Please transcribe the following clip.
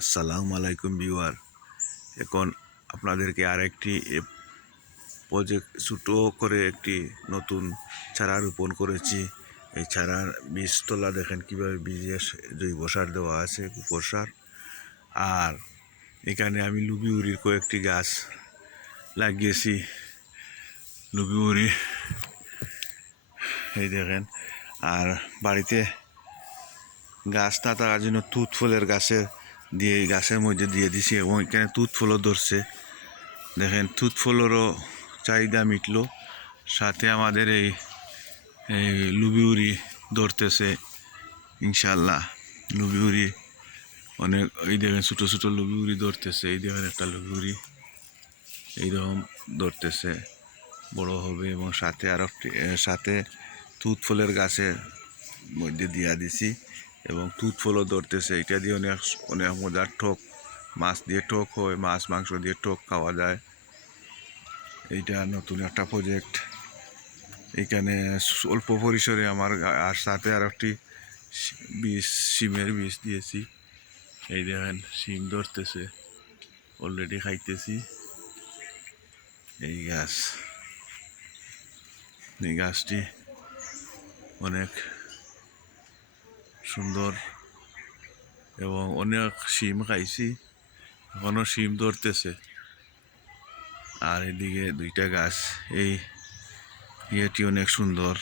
আসসালামু আলাইকুম ভিউয়ার। এখন আপনাদেরকে আরেকটি প্রজেক্ট ছোটো করে একটি নতুন চারা রোপণ করেছি। এই চারার বীজতলা দেখেন কীভাবে বীজের জৈব সার দেওয়া আছে, গোবর সার। আর এখানে আমি লুবিউরির কয়েকটি গাছ লাগিয়েছি। লুবিউরি এই দেখেন। আর বাড়িতে গাছ না থাকার জন্য তুত ফুলের গাছের দিয়ে এই গাছের মধ্যে দিয়ে দিছি এবং এখানে তুত ফুলও ধরছে। দেখেন, তুত ফুলেরও চাহিদা মিটলো। সাথে আমাদের এই লুবিউরি ধরতেছে ইনশাল্লাহ লুবিউরি অনেক, এই দেখেন ছোটো ছোটো লুবিউরি ধরতেছে, এই দেখেন একটা লুবিউরি এইরকম ধরতেছে, বড় হবে এবং সাথে আর সাথে তুত ফুলের গাছের মধ্যে দিয়া দিছি। এবং তুত ফলও ধরতেছে। এটা দিয়ে অনেক অনেক মজার ঠোক। মাছ দিয়ে ঠোক হয়, মাছ, মাংস দিয়ে ঠোক খাওয়া যায়। এইটা নতুন একটা প্রজেক্ট এখানে অল্প পরিসরে আমার আর সাথে আর একটি বীজ সিমের বীজ দিয়েছি। এই দেখেন সিম ধরতেছে। অলরেডি খাইতেছি। এই গাছ। এই গাছটি অনেক সুন্দর। এবং অনেক শিম খাইছি এখনও শিম ধরতেছে। আর এদিকে দুইটা গাছ, এই ইয়েটি অনেক সুন্দর।